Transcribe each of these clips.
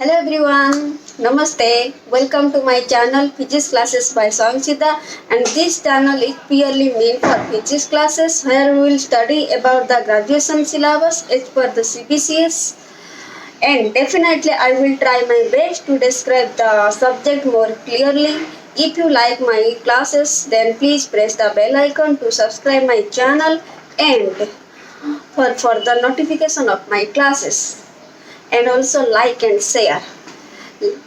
Hello everyone, Namaste. Welcome to my channel Physics Classes by Sangchita, and this channel is purely meant for physics classes where we will study about the graduation syllabus as per the CBCS, and definitely I will try my best to describe the subject more clearly. If you like my classes, then please press the bell icon to subscribe my channel and for further notification of my classes, and also like and share.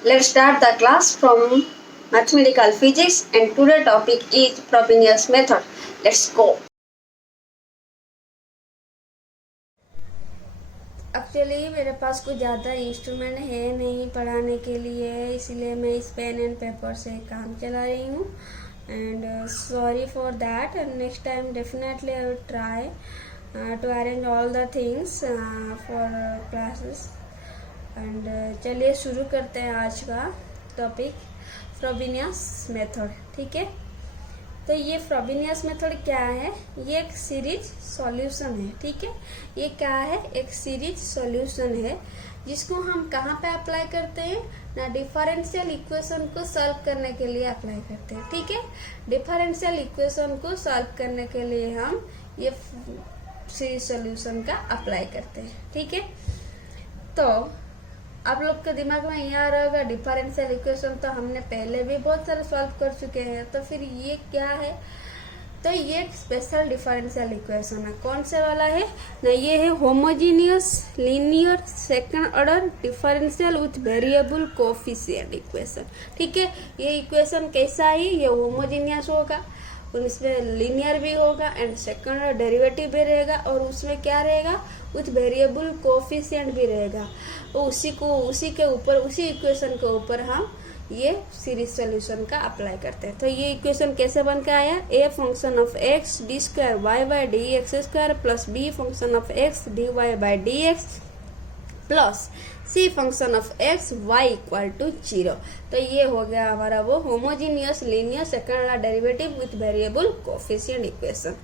Let's start the class from mathematical physics, and today's topic is Frobenius method. Let's go. Actually मेरे पास कुछ ज़्यादा instrument है नहीं पढ़ाने के लिए, इसलिए मैं इस पेन एंड पेपर से काम चला रही हूँ, and sorry for that, and next time definitely I will try to arrange all the things for classes. And चलिए शुरू करते हैं आज का टॉपिक, फ्रोबिनियस मेथड. ठीक है, तो ये फ्रोबिनियस मेथड क्या है? ये एक सीरीज सॉल्यूशन है. ठीक है, ये क्या है? एक सीरीज सॉल्यूशन है जिसको हम कहाँ पे अप्लाई करते हैं ना, डिफरेंशियल इक्वेशन को सॉल्व करने के लिए अप्लाई करते हैं. ठीक है, डिफरेंशियल इक्वेशन को सॉल्व करने के लिए हम ये सीरीज सॉल्यूशन का अप्लाई करते हैं. ठीक है, तो आप लोग के दिमाग में यहाँ रहेगा डिफरेंशियल इक्वेशन तो हमने पहले भी बहुत सारे सॉल्व कर चुके हैं, तो फिर ये क्या है? तो ये एक स्पेशल डिफरेंशियल इक्वेशन है. कौन से वाला है ना? ये है homogeneous linear second order differential with variable coefficient equation. ठीक है, ये इक्वेशन कैसा है? ये होमोजीनियस होगा, उसमें लीनियर भी होगा एंड सेकंड ऑर्डर डेरिवेटिव भी रहेगा, और उसमें क्या रहेगा? विथ वेरिएबल कोफिशिएंट भी रहेगा. उसी के ऊपर, उसी इक्वेशन के ऊपर हम ये सीरीज सॉल्यूशन का अप्लाई करते हैं. तो ये इक्वेशन कैसे बन के आया? A function of x d square y by d x square plus b function of x d y by d x plus c function of x y equal to 0. तो ये हो गया हमारा वो homogeneous linear second order derivative with variable coefficient equation.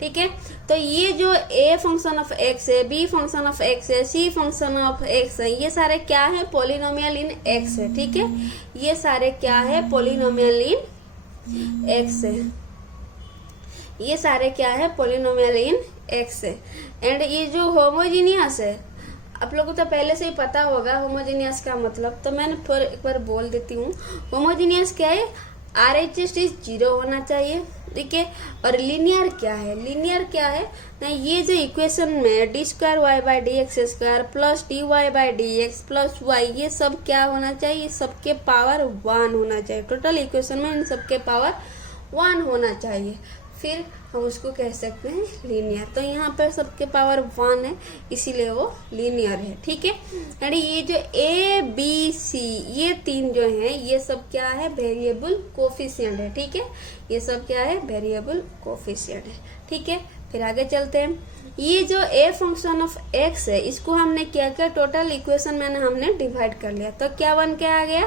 ठीक है, तो ये जो ए फंक्शन ऑफ एक्स है, बी फंक्शन ऑफ एक्स है, सी फंक्शन ऑफ एक्स है, ये सारे क्या है? पॉलिनोमियल इन एक्स है. ठीक है, ये सारे क्या है? पॉलिनोमियल इन एक्स है. ये सारे क्या है? पॉलिनोमियल इन एक्स है. एंड ये जो होमोजीनियस है, आप लोगों को तो पहले से ही पता होगा होमोजीनियस का मतलब, तो मैंने फिर एक बार बोल देती हूँ. होमोजीनियस क्या है? RHS इज 0 होना चाहिए. ठीक है, और लीनियर क्या है? लीनियर क्या है ना, ये जो इक्वेशन में d square y by d x square plus d y by d x plus y, ये सब क्या होना चाहिए? ये सबके पावर 1 होना चाहिए. टोटल इक्वेशन में इन सबके पावर 1 होना चाहिए, फिर हम उसको कह सकते हैं लीनियर. तो यहाँ पर सबके पावर 1 है, इसीलिए वो लीनियर है. ठीक है, यानी ये जो ए बी सी ये तीन जो हैं, ये सब क्या है? वेरिएबल कोफिशिएंट है. ठीक है, ये सब क्या है? वेरिएबल कोफिशिएंट है. ठीक है, फिर आगे चलते हैं. ये जो ए फंक्शन ऑफ एक्स है, इसको हमने क्या किया? टोटल इक्वेशन में हमने डिवाइड कर लिया, तो क्या बन के आ गया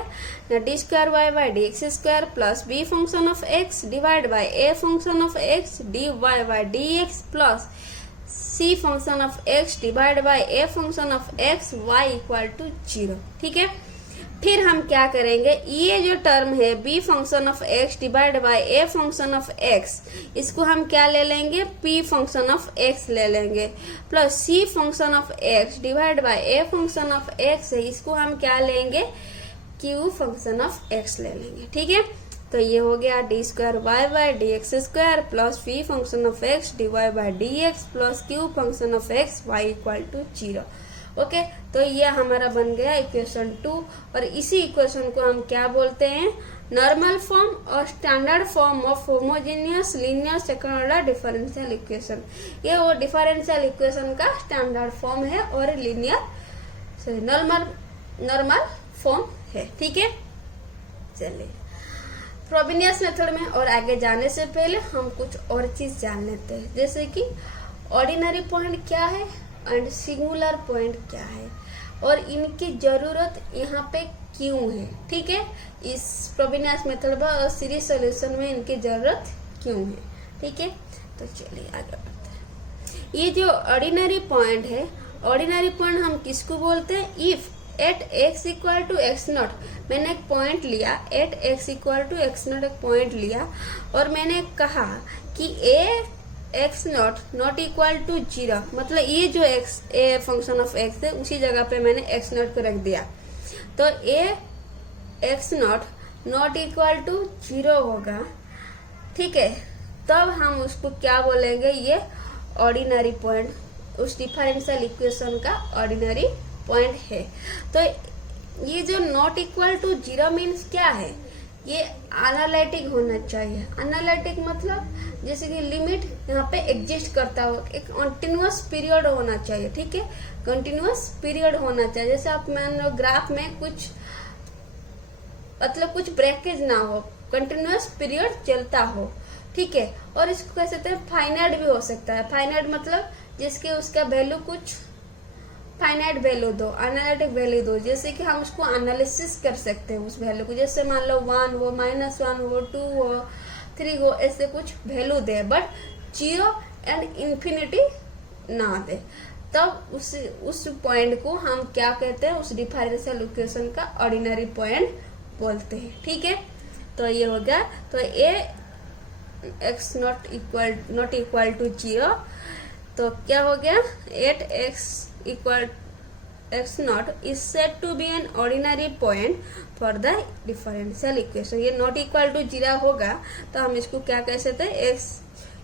ना, d square y by d x square plus b function of x divide by a function of x d y by d x plus c function of x divide by a function of x y equal to 0. ठीक है, फिर हम क्या करेंगे? ये जो term है b function of x divide by a function of x, इसको हम क्या ले लेंगे? पी फंक्शन ऑफ एक्स ले लेंगे, plus c function of x divide by a function of x है, इसको हम क्या लेंगे? क्यू फंक्शन ऑफ एक्स ले लेंगे. ठीक है, तो ये हो गया d square y by d x square plus p function of x d y by d x plus q function of x y equal to 0. Okay, तो ये हमारा बन गया इक्वेशन 2, और इसी इक्वेशन को हम क्या बोलते हैं? नॉर्मल फॉर्म और standard form of homogeneous linear second order differential equation. ये वो डिफरेंशियल इक्वेशन का स्टैंडर्ड फॉर्म है और लीनियर नॉर्मल फॉर्म है. ठीक है, चलिए फ्रोबिनियस मेथड में और आगे जाने से पहले हम कुछ और चीज जान लेते हैं, जैसे कि ऑर्डिनरी पॉइंट क्या है एंड सिंगुलर पॉइंट क्या है, और इनकी जरूरत यहाँ पे क्यों है. ठीक है, इस फ्रोबिनियस मेथड में और सीरीज सॉल्यूशन में इनकी जरूरत क्यों है. ठीक है, तो चलिए आगे बढ़ते हैं. ये जो ऑर्डिनरी पॉइंट है, ऑर्डिनरी पॉइंट हम किसको बोलते हैं? If at x equal to x not, मैंने एक पॉइंट लिया, at x equal to x not एक पॉइंट लिया और मैंने कहा कि a x not not equal to 0, मतलब ये जो x a function of x है उसी जगह पे मैंने एक्स नॉट को रख दिया, तो a x not not equal to 0 होगा। ठीक है, तब हम उसको क्या बोलेंगे, ये ऑर्डिनरी पॉइंट, उस डिफरेंशियल इक्वेशन का ऑर्डिनरी पॉइंट है। तो ये जो नॉट इक्वल टू 0 मीन्स क्या है, ये एनालिटिक होना चाहिए। एनालिटिक मतलब जैसे कि लिमिट यहाँ पे एग्जिस्ट करता हो, एक कंटिन्यूअस पीरियड होना चाहिए। ठीक है, कंटिन्यूअस पीरियड होना चाहिए। जैसे आप मान लो ग्राफ में कुछ मतलब कुछ ब्रेकेज ना हो, कंटिन्यूअस पीरियड चलता हो। ठीक है, और इसको कह सकते हैं फाइनाइट भी हो सकता है। फाइनाइट मतलब जिसके उसका वैल्यू कुछ फाइनाइट वैल्यू दो, एनालिटिक वैल्यू दो, जैसे कि हम उसको एनालिसिस कर सकते हैं उस वैल्यू को। जैसे मान लो 1 हो, -1 हो, 2 हो, 3 हो, ऐसे कुछ value they, but 0 and infinity ना दे, तब उस पॉइंट को हम क्या कहते हैं, उस डिफरेंशियल इक्वेशन का ऑर्डिनरी पॉइंट बोलते हैं। ठीक है, तो ये हो गया। तो a x not equal to 0, तो क्या हो गया, at x equal x naught is said to be an ordinary point for the differential equation. ये नॉट इक्वल टू 0 होगा तो हम इसको क्या कह सकते हैं, x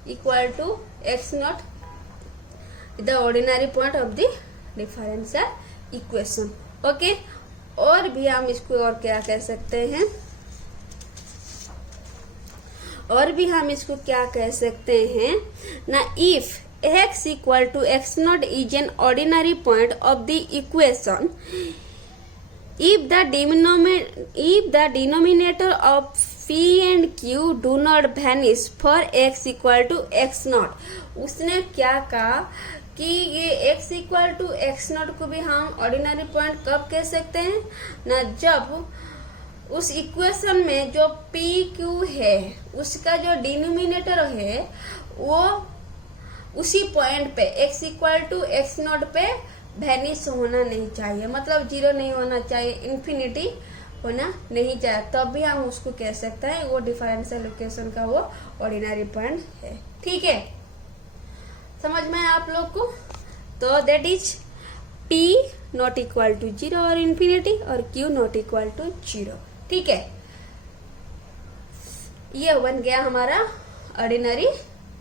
equal to x naught the ordinary point of the differential equation. Okay, और भी हम इसको और क्या कह सकते हैं, और भी हम इसको क्या कह सकते हैं ना, if x equal to x naught is an ordinary point of the equation, if the denominator of p and q do not vanish for x equal to x naught। उसने क्या कहा कि ये x equal to x naught को भी हम ordinary point कब कह सकते हैं ना, जब उस इक्वेशन में जो पी क्यू है उसका जो डिनोमिनेटर है वो उसी पॉइंट पे x equal to x not पे वैनिश होना नहीं चाहिए, मतलब 0 नहीं होना चाहिए, इंफिनिटी होना नहीं चाहिए, तब भी हम उसको कह सकते हैं वो डिफरेंशियल इक्वेशन का वो ऑर्डिनरी पॉइंट है। ठीक है, समझ में आया आप लोग को। तो that is p not equal to 0 और इंफिनिटी, और q नॉट इक्वल टू 0। ठीक है, ये बन गया हमारा ऑर्डिनरी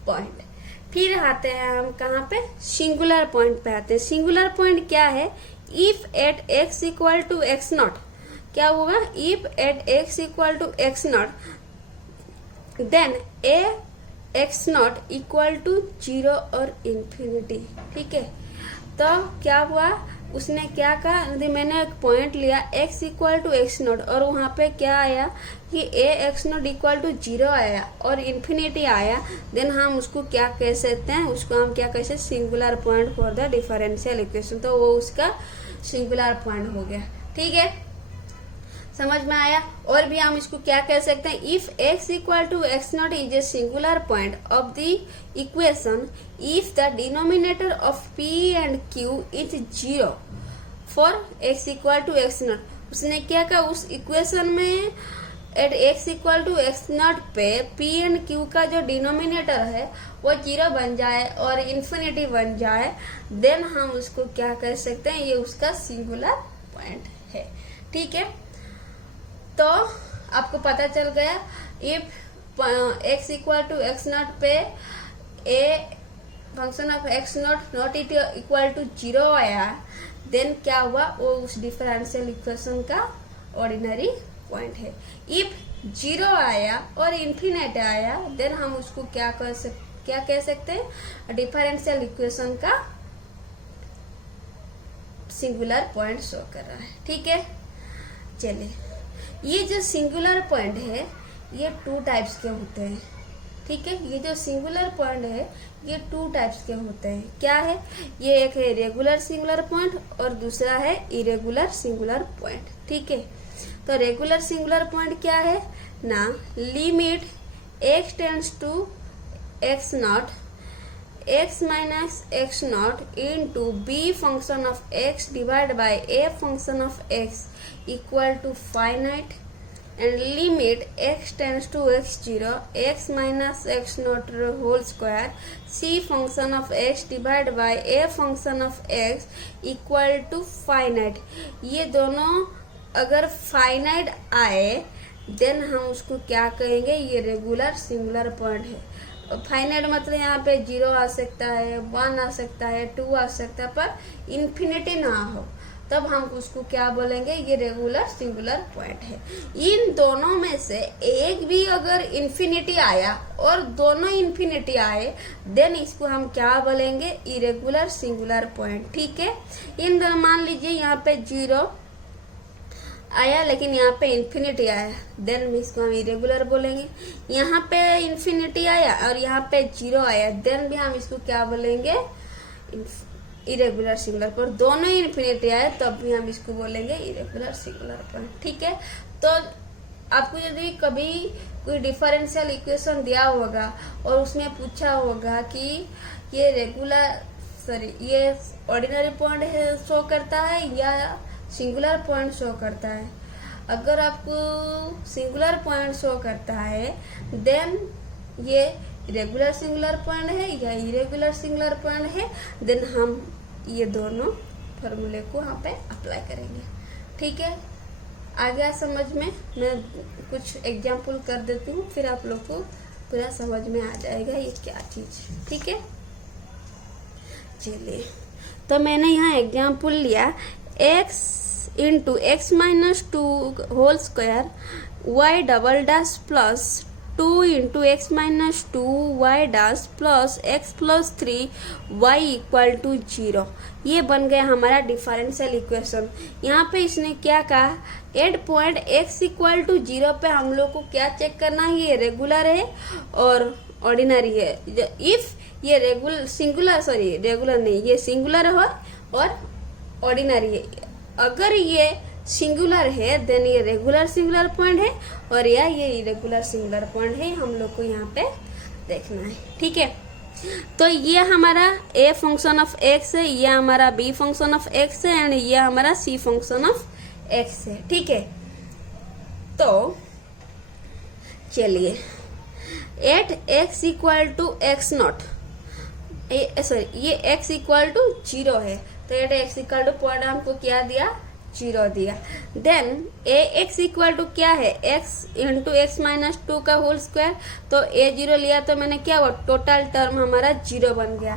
पॉइंट। फिर आते हैं हम कहाँ पे, सिंगुलर पॉइंट पे आते हैं। सिंगुलर पॉइंट क्या है, if at x equal to x naught, क्या होगा, if at x equal to x naught then a x not equal to 0 और इंफिनिटी। ठीक है, तो क्या हुआ, उसने क्या कहा, यदि मैंने एक पॉइंट लिया x equal to x naught और वहां पे क्या आया कि a x not equal to 0 आया और इंफिनिटी आया, देन हम उसको क्या कह सकते हैं, उसको हम क्या कह सकते हैं, singular point for the differential equation. तो वो उसका सिंगुलर पॉइंट हो गया। ठीक है, समझ में आया। और भी हम इसको क्या कह सकते हैं, if x equal to x naught is a singular point of the equation if the denominator of p and q is 0 for x equal to x naught. उसने क्या कहा, उस इक्वेशन में at x equal to x not पे p and q का जो denominator है वो 0 बन जाए और इंफिनिटी बन जाए, देन हम उसको क्या कह सकते हैं, ये उसका सिंगुलर पॉइंट है। ठीक है, तो आपको पता चल गया, if x equal to x not पे a function of x not equal to 0 आया, देन क्या हुआ, वो उस डिफरेंशियल इक्वेशन का ऑर्डिनरी पॉइंट है। इफ 0 आया और इंफिनिटी आया, देन हम उसको क्या कह सकते हैं, डिफरेंशियल इक्वेशन का सिंगुलर पॉइंट शो कर रहा है। ठीक है, चलिए, ये जो सिंगुलर पॉइंट है ये 2 टाइप्स के होते हैं। ठीक है, ये जो सिंगुलर पॉइंट है ये 2 टाइप्स के होते हैं। क्या है, ये एक है रेगुलर सिंगुलर पॉइंट और दूसरा है इरेगुलर सिंगुलर पॉइंट। ठीक है, तो रेगुलर सिंगुलर पॉइंट क्या है ना, limit x tends to x not x minus x not into b function of x divide by a function of x equal to finite and limit x tends to x0 x minus x naught whole square c function of x divided by a function of x equal to finite। ये दोनों अगर finite आए then हम उसको क्या कहेंगे, ये regular singular point है। फाइनाइट मतलब यहाँ पे 0 आ सकता है, 1 आ सकता है, 2 आ सकता है, पर इन्फिनिटी ना हो, तब हम उसको क्या बोलेंगे, ये रेगुलर सिंगुलर पॉइंट है। इन दोनों में से एक भी अगर इन्फिनिटी आया और दोनों इन्फिनिटी आए देन इसको हम क्या बोलेंगे, इरेगुलर सिंगुलर पॉइंट। ठीक है, इन दोनों मान लीजिए यहाँ पे 0 आया लेकिन यहाँ पे इन्फिनिटी आया देन इसको हम इरेगुलर बोलेंगे। यहाँ पे इन्फिनिटी आया और यहाँ पे 0 आया देन भी हम इसको क्या बोलेंगे, इरेगुलर सिंगुलर पॉइंट। दोनों ही इन्फिनिटी आए तब भी हम इसको बोलेंगे इरेगुलर सिंगुलर पॉइंट। ठीक है, तो आपको यदि कभी कोई डिफरेंशियल इक्वेशन दिया होगा और उसमें पूछा होगा कि ये ये ऑर्डिनरी पॉइंट है शो करता है या सिंगुलर पॉइंट शो करता है, अगर आपको सिंगुलर पॉइंट शो करता है देन ये रेगुलर सिंगुलर पॉइंट है या इरेगुलर सिंगुलर पॉइंट है, देन हम ये दोनों फॉर्मूले को यहाँ पे अप्लाई करेंगे। ठीक है, आ गया समझ में? मैं कुछ एग्जाम्पल कर देती हूँ फिर आप लोग को पूरा समझ में आ जाएगा ये क्या चीज। ठीक है, चलिए तो मैंने यहाँ एग्जाम्पल लिया x into x minus 2 whole square y double dash plus 2 into x minus 2 y dash plus x plus 3 y equal to 0। ये बन गया हमारा डिफरेंशियल इक्वेशन। यहाँ पे इसने क्या कहा, at point x equal to 0 पे हम लोग को क्या चेक करना है, ये रेगुलर है और ऑर्डिनरी है। इफ ये रेगुलर नहीं, ये सिंगुलर हो और ऑर्डिनरी है। अगर ये सिंगुलर है देन ये रेगुलर सिंगुलर पॉइंट है और या ये इरेगुलर सिंगुलर पॉइंट है, हम लोग को यहाँ पे देखना है। ठीक है, तो ये हमारा a फंक्शन ऑफ x है, ये हमारा b फंक्शन ऑफ x है एंड ये हमारा c फंक्शन ऑफ x है। ठीक है, तो चलिए at x equal to x not, ये x इक्वल टू 0 है तो at x equal to point हमको क्या दिया, 0 दिया। Then a x equal to क्या है, x इंटू एक्स माइनस 2 का होल स्क्वायर, तो a 0 लिया तो मैंने क्या हुआ, टोटल टर्म हमारा 0 बन गया।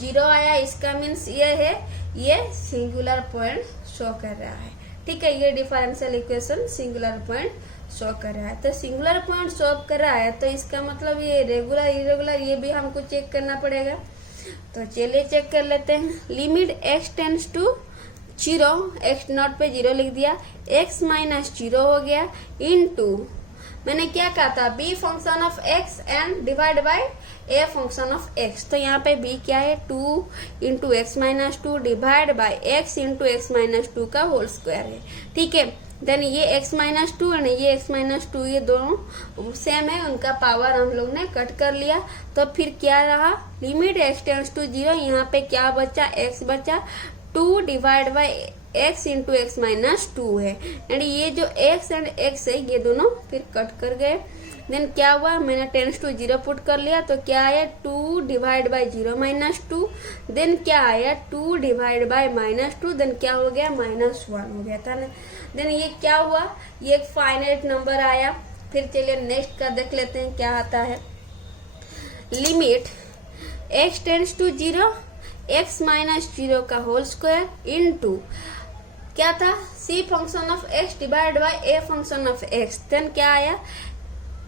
0 आया, इसका मीन्स ये है ये सिंगुलर पॉइंट शो कर रहा है। ठीक है, ये differential equation singular point show कर रहा है। तो सिंगुलर पॉइंट शो कर रहा है तो इसका मतलब ये रेगुलर इरेगुलर ये भी हमको चेक करना पड़ेगा। तो चलिए चेक कर लेते हैं। Limit x tends to 0, x not पे 0 लिख दिया, x माइनस 0 हो गया इनटू मैंने क्या कहा था, b function of x and divide by a function of x। तो यहाँ पे b क्या है, 2 into x minus 2 divide by x into x minus 2 का होल स्क्वायर है। ठीक है, देन ये x माइनस 2 और ये x माइनस 2 ये दोनों सेम है, उनका पावर हम लोग ने कट कर लिया। तो फिर क्या रहा, लिमिट x टेंड्स टू 0, यहाँ पे क्या बचा, x बचा, 2 divide by x into x minus 2 है एंड ये जो x एंड x है ये दोनों फिर कट कर गए। देन क्या हुआ, मैंने टेंड्स टू 0 पुट कर लिया तो क्या आया, 2 डिवाइड बाय 0 माइनस 2। देन क्या आया, 2 डिवाइड बाय माइनस 2, देन क्या हो गया, -1 हो गया था ना। देन ये क्या हुआ, ये एक फाइनाइट नंबर आया। फिर चलिए नेक्स्ट का देख लेते हैं क्या आता है। Limit x tends to 0, x minus 0 का होल स्क्वायर इनटू क्या था, c function of x divide by a function of x। Then क्या आया,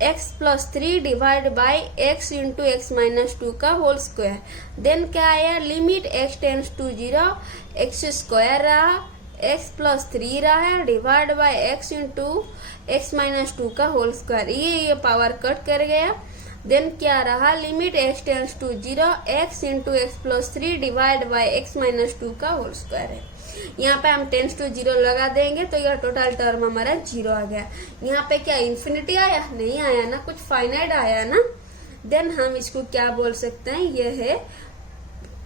x plus 3 divide by x into x minus 2 का होल स्क्वायर। देन क्या आया, limit x tends to 0, x square रहा, x plus 3 रहा है divide by x into x minus 2 का whole square. ये पावर कट कर गया। देन क्या रहा, limit x tends to 0, x into x plus 3 divide by x minus 2 का होल स्क्वायर है। यहाँ पे हम टेंड्स टू 0 लगा देंगे तो यह टोटल टर्म हमारा 0 आ गया। यहाँ पे क्या इन्फिनिटी आया, नहीं आया ना, कुछ फाइनाइट आया ना। देन हम इसको क्या बोल सकते हैं, ये है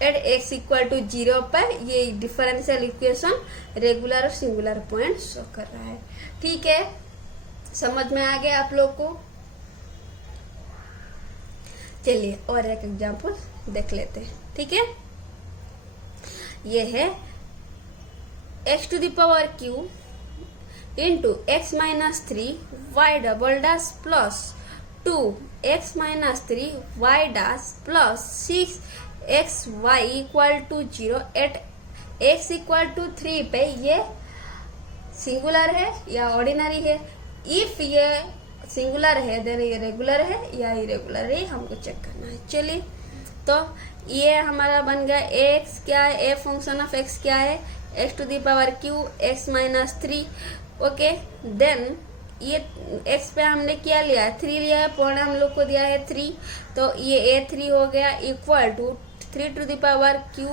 एट x इक्वल टू 0 पर ये डिफरेंशियल इक्वेशन रेगुलर और सिंगुलर पॉइंट शो कर रहा है। ठीक है, समझ में आ गया आप लोग को। चलिए और एक एग्जांपल देख लेते हैं। ठीक है, ये है x to the power q into x minus 3 y double dash plus 2x minus 3 y dash plus 6xy equal to 0 at x equal to 3 पे ये सिंगुलर है या ऑर्डिनरी है। इफ ये सिंगुलर है देन ये रेगुलर है या इरेगुलर है, हमको चेक करना है। चलिए, तो ये हमारा बन गया x क्या है, ए फंक्शन ऑफ x क्या है, x to the power q x minus 3। Okay, then ये x पे हमने क्या लिया है, 3 लिया है, पॉइंट हम लोग को दिया है 3, तो ये a3 हो गया equal to 3 to the power q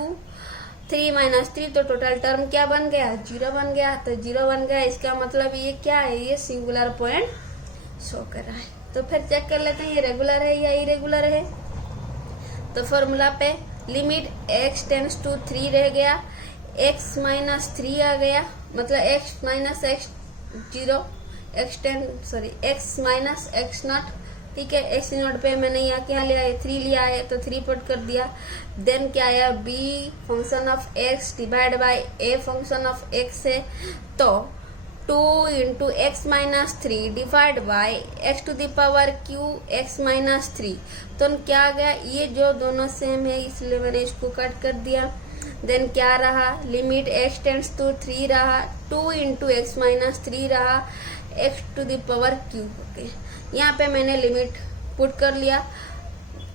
3 minus 3, तो टोटल टर्म क्या बन गया, 0 बन गया। तो 0 बन गया, इसका मतलब ये क्या है, ये सिंगुलर पॉइंट शो कर रहा है। तो फिर चेक कर लेते हैं ये रेगुलर है या इरेगुलर है। तो फॉर्मूला पे लिमिट x टेंस टू 3 रह गया, x माइनस 3 आ गया, मतलब x minus x 0, x minus x not. ठीक है, x नॉट पे मैंने यहाँ क्या लिया है, 3 लिया है, तो 3 पुट कर दिया। देन क्या आया, b function of x divide by a function of x है, तो 2 into x minus 3 divide by x to the power q x minus 3। तो क्या आ गया, ये जो दोनों सेम है इसलिए मैंने इसको कट कर दिया। देन क्या रहा, लिमिट x टेंस टू 3 रहा, 2 इंटू एक्स माइनस 3 रहा, x to the power q। Okay, यहाँ पे मैंने लिमिट पुट कर लिया,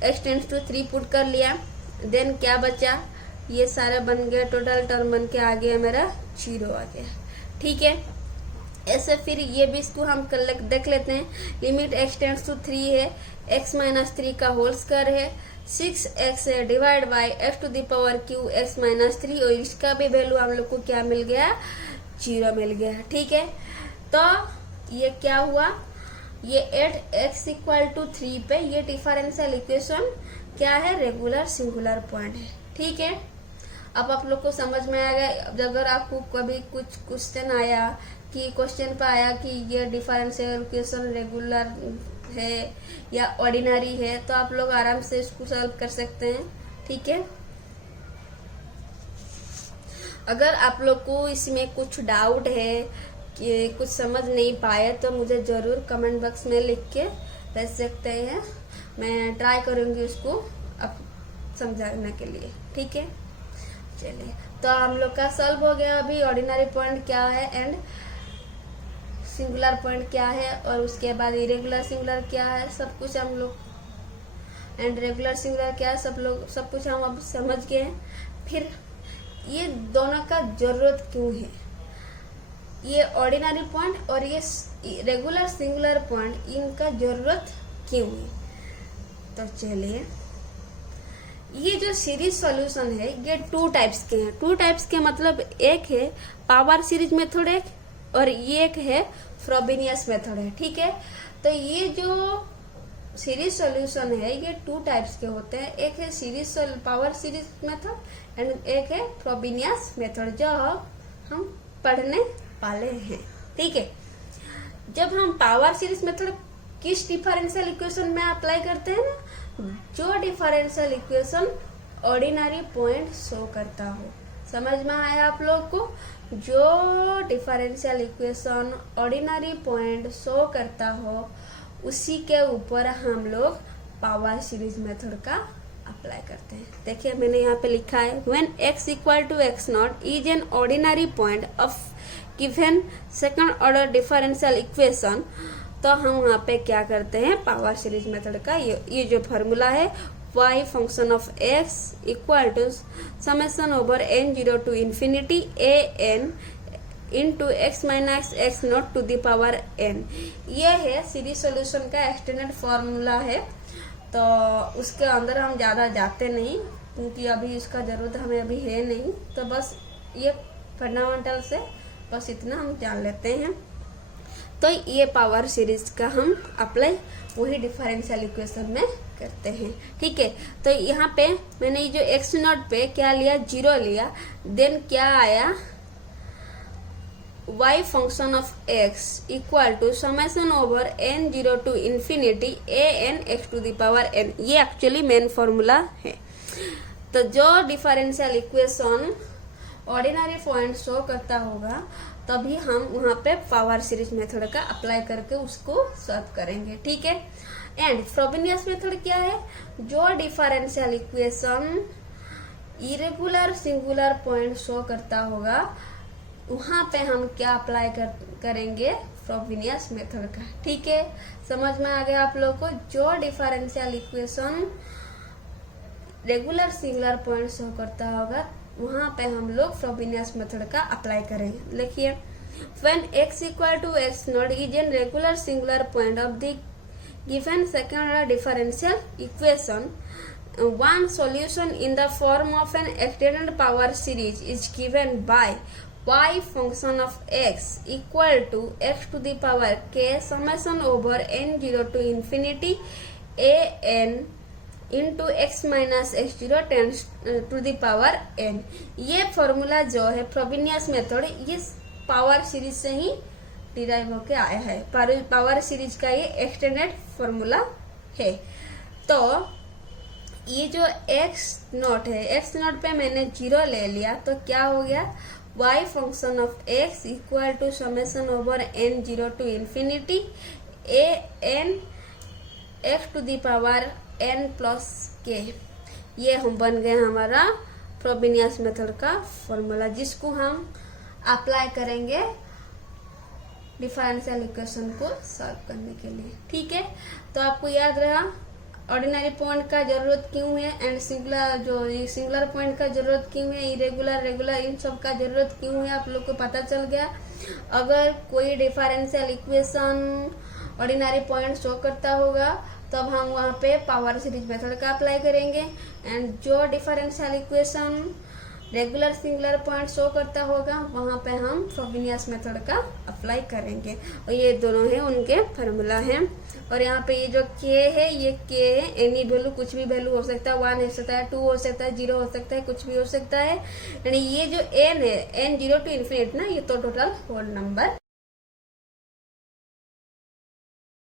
x टेंस टू 3 पुट कर लिया। देन क्या बचा, ये सारा बन गया, टोटल टर्म बन के आ गया मेरा 0 आ गया। ठीक है, ऐसे फिर ये भी इसको हम देख लेते हैं। लिमिट x टेंस टू 3 है, x माइनस 3 का होल स्क्वायर है, 6x है divide by x to the power q x minus 3, और इसका भी वैल्यू हम लोग को क्या मिल गया, 0 मिल गया। ठीक है, तो ये क्या हुआ, ये एट x इक्वल टू 3 पे ये डिफरेंशियल इक्वेशन क्या है, रेगुलर सिंगुलर पॉइंट है। ठीक है, अब आप लोग को समझ में आएगा। अगर आपको कभी कुछ क्वेश्चन आया कि क्वेश्चन पे आया कि ये डिफरेंशियल इक्वेशन रेगुलर है या ऑर्डिनरी है, तो आप लोग आराम से इसको सॉल्व कर सकते हैं। ठीक है, अगर आप लोग को इसमें कुछ डाउट है कि कुछ समझ नहीं पाए तो मुझे जरूर कमेंट बॉक्स में लिख के भेज सकते हैं, मैं ट्राई करूंगी उसको अब समझाने के लिए। ठीक है, चलिए, तो हम लोग का सॉल्व हो गया। अभी ऑर्डिनरी पॉइंट क्या है एंड सिंगुलर पॉइंट क्या है, और उसके बाद इरेगुलर सिंगुलर क्या है, सब कुछ हम लोग एंड रेगुलर सिंगुलर क्या है, सब कुछ हम अब समझ गए हैं। फिर ये दोनों का जरूरत क्यों है, ये ऑर्डिनरी पॉइंट और ये रेगुलर सिंगुलर पॉइंट, इनका जरूरत क्यों है। तो चलिए, ये जो सीरीज सॉल्यूशन है ये 2 टाइप्स के हैं। 2 टाइप्स के मतलब एक है पावर सीरीज मेथड एक, और ये एक है फ्रोबेनियस मेथड है। ठीक है, तो ये जो सीरीज सॉल्यूशन है ये 2 टाइप्स के होते हैं, एक है series power series method and एक है फ्रोबेनियस मेथड, जो हम पढ़ने वाले हैं। ठीक है, जब हम पावर सीरीज मेथड किस डिफरेंशियल इक्वेशन में अप्लाई करते हैं ना, जो differential equation ordinary point show करता हो। समझ में आया आप लोग को, जो differential equation ordinary point show करता हो उसी के ऊपर हम लोग पावर सीरीज मेथड का अप्लाई करते हैं। देखिए मैंने यहाँ पे लिखा है, when x equal to x not is an ordinary point of given second order differential equation, तो हम वहाँ पे क्या करते हैं, पावर सीरीज मेथड का ये जो फॉर्मूला है, y function of x equal to summation over n0 to infinity an into x minus x not to the power n, ये है सीरीज सॉल्यूशन का एक्सटेंडेड फॉर्मूला है। तो उसके अंदर हम ज़्यादा जाते नहीं क्योंकि अभी इसका ज़रूरत हमें अभी है नहीं, तो बस ये फंडामेंटल से बस इतना हम जान लेते हैं। तो ये पावर सीरीज का हम अप्लाई वही डिफरेंशियल इक्वेशन में करते हैं। ठीक है, तो यहाँ पे मैंने ये जो एक्स नॉट पे क्या लिया, 0 लिया, देन क्या आया, y function of x equal to summation over n 0 to infinity a n x to the power n। ये एक्चुअली मेन फॉर्मूला है। तो जो differential equation ordinary point show करता होगा तभी हम वहां पे पावर सीरीज मेथड का अप्लाई करके उसको सॉल्व करेंगे। ठीक है, एंड फ्रोबेनियस मेथड क्या है, जो differential equation irregular singular point show करता होगा वहां पे हम क्या अप्लाई करेंगे, फ्रोबेनियस मेथड का। ठीक है, समझ में आ गया आप लोग को। जो differential equation regular singular point show करता होगा वहां पे हम लोग फ्रोबेनियस मेथड का अप्लाई करेंगे। देखिए, when x equal to x not is an regular singular point of the given second order differential equation, one solution in the form of an extended power series is given by y function of x equal to x to the power k summation over n 0 to infinity a n into x minus x0 tends to the power n। ये formula जो है Frobenius method, ये power series से ही derive होके आया है। Power series का ये एक्सटेंडेड फॉर्मूला है। तो ये जो x नॉट है, x नॉट पे मैंने 0 ले लिया तो क्या हो गया, y function of x equal to summation over n 0 to infinity a n x to the power n plus k। ये हम बन गए हमारा फ्रोबेनियस मेथड का फॉर्मूला, जिसको हम अप्लाई करेंगे डिफरेंशियल इक्वेशन को सॉल्व करने के लिए। ठीक है, तो आपको याद रहा ऑर्डिनरी पॉइंट का जरूरत क्यों है एंड सिंगुलर पॉइंट का जरूरत क्यों है, इरेगुलर रेगुलर इन सब का जरूरत क्यों है, आप लोग को पता चल गया। अगर कोई differential equation ordinary point show करता होगा तब हम वहाँ पे पावर सीरीज मेथड का अप्लाई करेंगे, एंड जो differential equation regular singular point show करता होगा वहां पे हम फ्रोबेनियस मेथड का अप्लाई करेंगे। और ये दोनों है उनके फार्मूला हैं। और यहाँ पे ये जो k है, ये k है, एनी वैल्यू कुछ भी वैल्यू हो सकता है, 1 हो सकता है, 2 हो सकता है, 0 हो सकता है, कुछ भी हो सकता है। यानी ये जो n है, n 0 टू इन्फिनिटी ना, ये तो टोटल होल नंबर